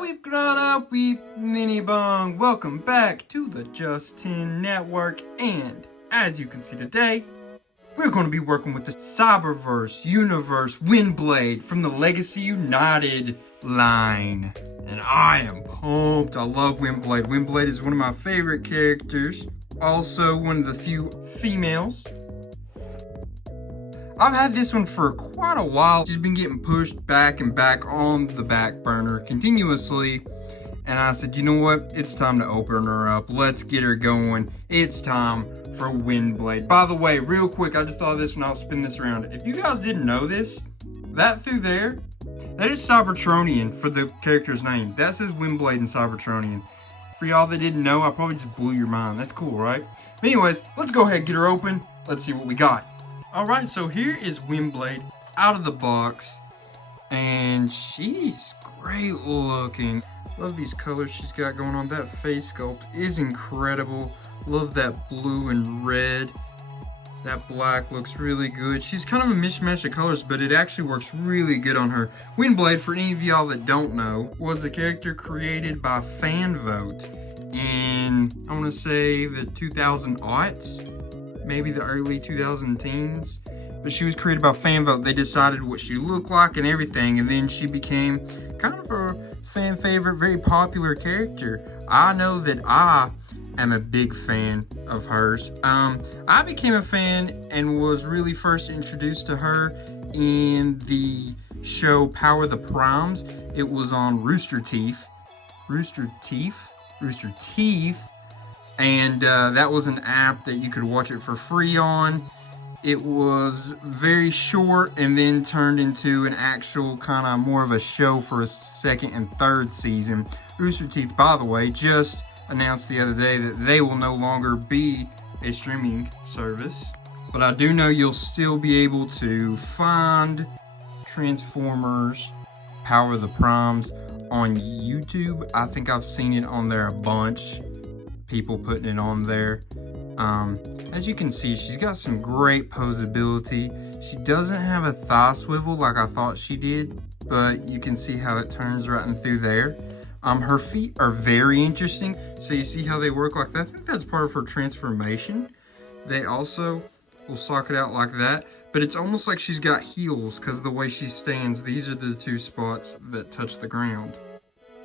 We've got a wee mini bong. Welcome back to the Justin Network, and as you can see today, we're going to be working with the Cyberverse universe Windblade from the Legacy United line. And I am pumped. I love Windblade. Windblade is one of my favorite characters. Also one of the few females. I've had this one for quite a while. She's been getting pushed back and back on the back burner continuously. And I said, you know what? It's time to open her up. Let's get her going. It's time for Windblade. By the way, real quick, I just thought of this when I was spinning this around. If you guys didn't know this, that through there, that is Cybertronian for the character's name. That says Windblade in Cybertronian. For y'all that didn't know, I probably just blew your mind. That's cool, right? But anyways, let's go ahead and get her open. Let's see what we got. Alright, so here is Windblade out of the box, and she's great looking. Love these colors she's got going on. That face sculpt is incredible. Love that blue and red. That black looks really good. She's kind of a mishmash of colors, but it actually works really good on her. Windblade, for any of y'all that don't know, was a character created by fan vote in, I want to say, the 2000 aughts. Maybe the early 2010s, but she was created by fan vote. They decided what she looked like and everything, and then she became kind of a fan favorite, very popular character. I know that I am a big fan of hers. I became a fan and was really first introduced to her in the show Power the Primes. It was on Rooster Teeth. And that was an app that you could watch it for free on. It was very short and then turned into an actual kind of more of a show for a second and third season. Rooster Teeth, by the way, just announced the other day that they will no longer be a streaming service. But I do know you'll still be able to find Transformers Power the Primes on YouTube. I think I've seen it on there a bunch. People putting it on there. As you can see, she's got some great posability. She doesn't have a thigh swivel like I thought she did, but you can see how it turns right in through there. Her feet are very interesting. So you see how they work like that? I think that's part of her transformation. They also will sock it out like that, but it's almost like she's got heels because of the way she stands. These are the two spots that touch the ground.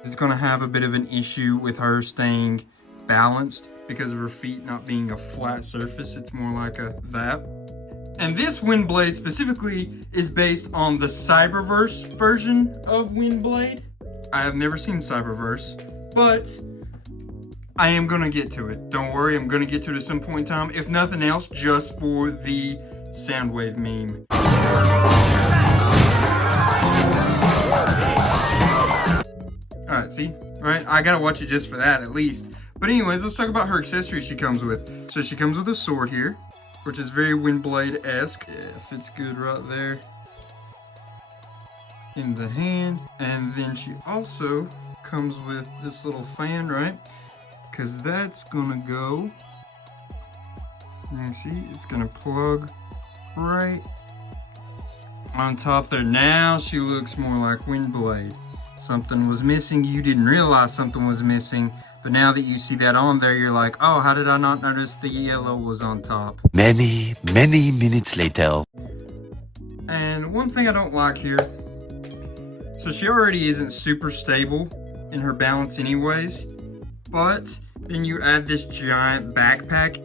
It's going to have a bit of an issue with her staying balanced because of her feet not being a flat surface. It's more like that. And this Windblade specifically is based on the Cyberverse version of Windblade. I have never seen Cyberverse, but I am gonna get to it. Don't worry, I'm gonna get to it at some point in time. If nothing else, just for the Soundwave meme. Alright, see? Right? I gotta watch it just for that at least. But anyways, let's talk about her accessories she comes with. So she comes with a sword here, which is very Windblade-esque. Yeah, fits good right there in the hand. And then she also comes with this little fan, right? Because that's gonna go, you see, it's gonna plug right on top there. Now she looks more like Windblade. Something was missing. You didn't realize something was missing. But now that you see that on there, you're like, oh, how did I not notice the yellow was on top? Many minutes later. And one thing I don't like here, so she already isn't super stable in her balance anyways, but then you add this giant backpack,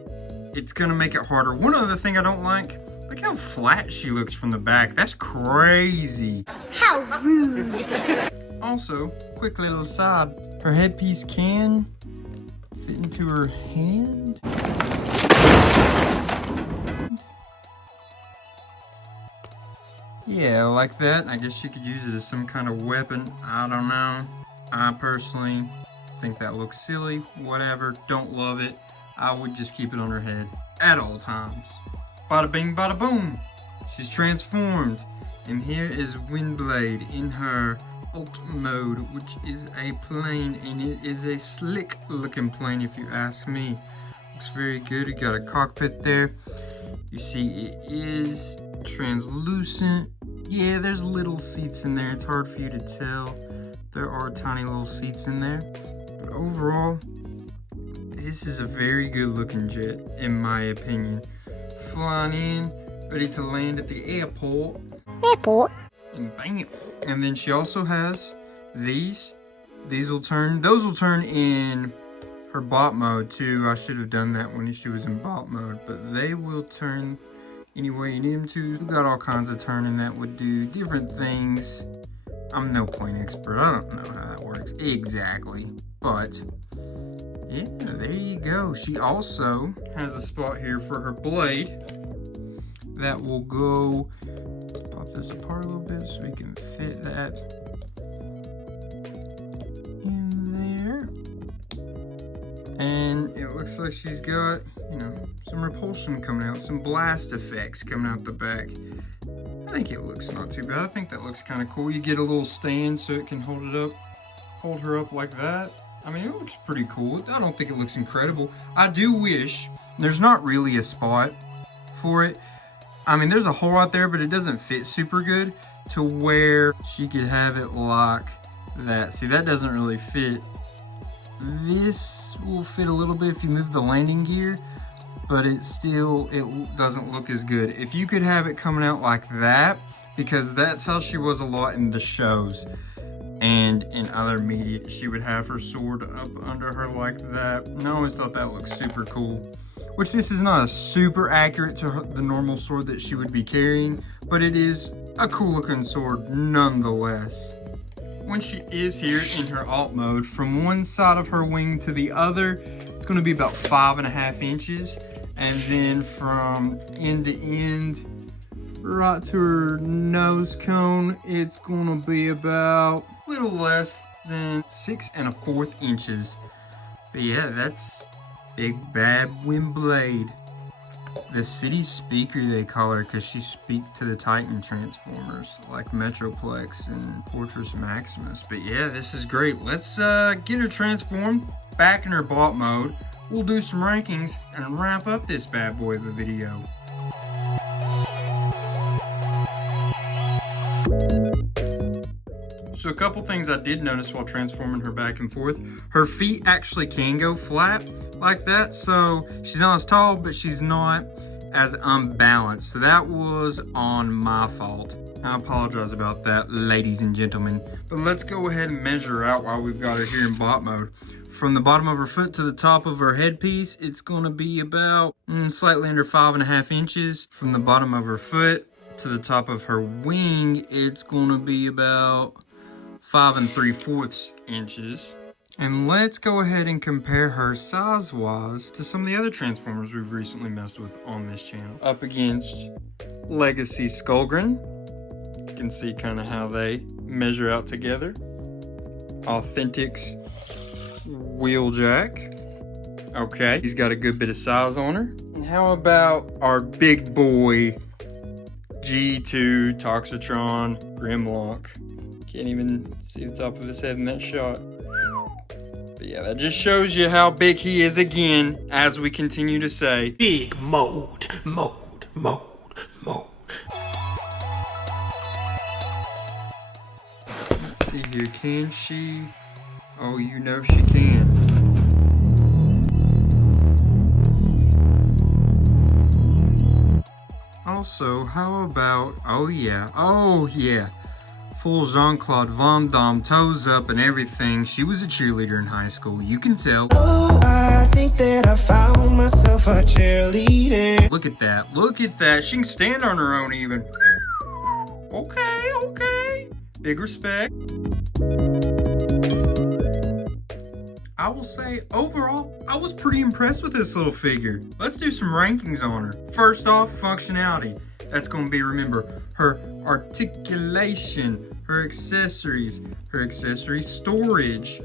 it's gonna make it harder. One other thing I don't like, look how flat she looks from the back. That's crazy. How rude. Also, quick little aside, her headpiece can fit into her hand. Yeah, like that. I guess she could use it as some kind of weapon. I don't know. I personally think that looks silly. Whatever. Don't love it. I would just keep it on her head at all times. Bada bing, bada boom. She's transformed. And here is Windblade in her alt mode, which is a plane, and it is a slick looking plane if you ask me. Looks very good. You got a cockpit there. You see it is translucent. Yeah, there's little seats in there. It's hard for you to tell. There are tiny little seats in there. But overall, this is a very good looking jet, in my opinion. Flying in, ready to land at the airport. And bam. And then she also has these. Those will turn in her bot mode too. I should have done that when she was in bot mode, but they will turn any way you need them to. We got all kinds of turning that would do different things. I'm no plane expert. I don't know how that works exactly, but yeah, there you go. She also has a spot here for her blade that will go. Pop this apart a little bit so we can fit that in there. And it looks like she's got, you know, some repulsion coming out, some blast effects coming out the back. I think it looks not too bad. I think that looks kind of cool. You get a little stand so it can hold her up like that. I mean, it looks pretty cool. I don't think it looks incredible. I do wish there's not really a spot for it. I mean, there's a hole out there, but it doesn't fit super good to where she could have it like that. See, that doesn't really fit. This will fit a little bit if you move the landing gear, but it doesn't look as good. If you could have it coming out like that, because that's how she was a lot in the shows and in other media, she would have her sword up under her like that. And I always thought that looked super cool. Which this is not a super accurate to the normal sword that she would be carrying, but it is a cool looking sword nonetheless. When she is here in her alt mode, from one side of her wing to the other, it's going to be about 5.5 inches. And then from end to end, right to her nose cone, it's going to be about a little less than 6 1/4 inches. But yeah, that's Big Bad Windblade. The city speaker, they call her, because she speaks to the Titan Transformers, like Metroplex and Fortress Maximus. But yeah, this is great. Let's get her transformed, back in her bot mode. We'll do some rankings and wrap up this bad boy of a video. So a couple things I did notice while transforming her back and forth. Her feet actually can go flat like that, so she's not as tall, but she's not as unbalanced. So that was on my fault. I apologize about that, ladies and gentlemen. But let's go ahead and measure out while we've got her here in bot mode. From the bottom of her foot to the top of her headpiece, it's going to be about slightly under 5.5 inches. From the bottom of her foot to the top of her wing, it's going to be about 5 3/4 inches. And let's go ahead and compare her size-wise to some of the other Transformers we've recently messed with on this channel. Up against Legacy Skullgren. You can see kind of how they measure out together. Authentics Wheeljack. Okay, he's got a good bit of size on her. And how about our big boy G2 Toxitron Grimlock? Can't even see the top of his head in that shot. But yeah, that just shows you how big he is again, as we continue to say. Big mode. Let's see here, can she? Oh, you know she can. Also, how about, oh yeah, full Jean-Claude Van Damme, toes up and everything. She was a cheerleader in high school, you can tell. Oh, I think that I found myself a cheerleader. Look at that, she can stand on her own even. Okay, big respect. I will say, overall, I was pretty impressed with this little figure. Let's do some rankings on her. First off, functionality. That's going to be, remember, her articulation, her accessory storage,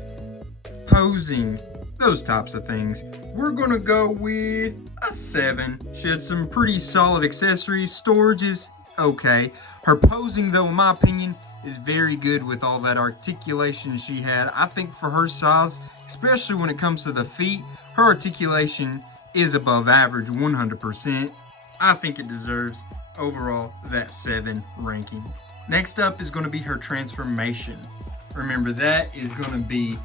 posing, those types of things. We're going to go with a 7. She had some pretty solid accessories. Storage is okay. Her posing, though, in my opinion, is very good with all that articulation she had. I think for her size, especially when it comes to the feet, her articulation is above average 100%. I think it deserves overall that 7 ranking. Next up is going to be her transformation. Remember, that is going to be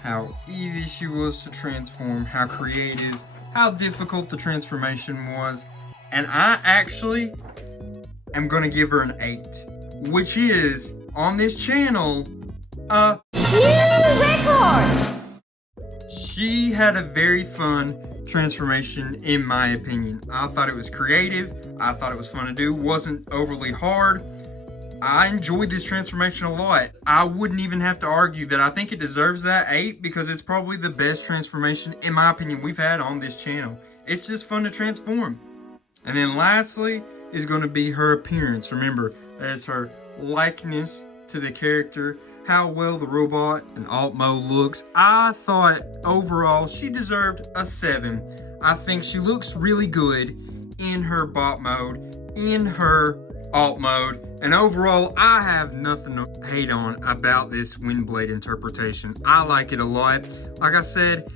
how easy she was to transform, how creative, how difficult the transformation was. And I actually am going to give her an 8, which is, on this channel, a New record! She had a very fun transformation, in my opinion. I thought it was creative. I thought it was fun to do. Wasn't overly hard. I enjoyed this transformation a lot. I wouldn't even have to argue that I think it deserves that 8 because it's probably the best transformation, in my opinion, we've had on this channel. It's just fun to transform. And then lastly is going to be her appearance. Remember, that is her likeness to the character, how well the robot and alt mode looks. I thought overall she deserved a 7. I think she looks really good in her bot mode, in her alt mode, and overall I have nothing to hate on about this Windblade interpretation. I like it a lot. Like I said,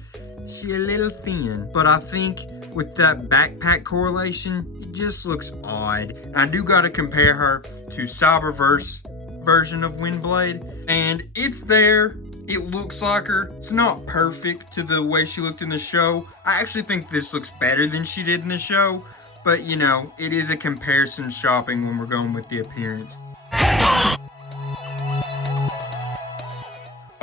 she a little thin, but I think with that backpack correlation, it just looks odd. And I do got to compare her to Cyberverse version of Windblade, and it's there. It looks like her. It's not perfect to the way she looked in the show. I actually think this looks better than she did in the show, but you know, it is a comparison shopping when we're going with the appearance.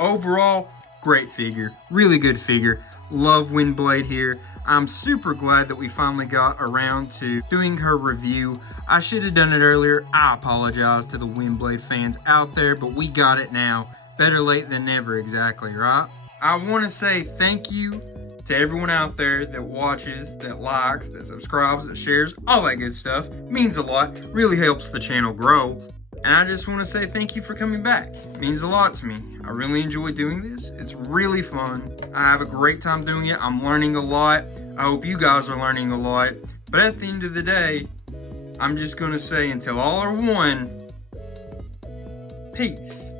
Overall, great figure, really good figure. Love Windblade here. I'm super glad that we finally got around to doing her review. I should have done it earlier. I apologize to the Windblade fans out there, but we got it now. Better late than never, exactly, right? I want to say thank you to everyone out there that watches, that likes, that subscribes, that shares, all that good stuff. It means a lot, really helps the channel grow. And I just want to say thank you for coming back. It means a lot to me. I really enjoy doing this. It's really fun. I have a great time doing it. I'm learning a lot. I hope you guys are learning a lot. But at the end of the day, I'm just going to say until all are one, peace.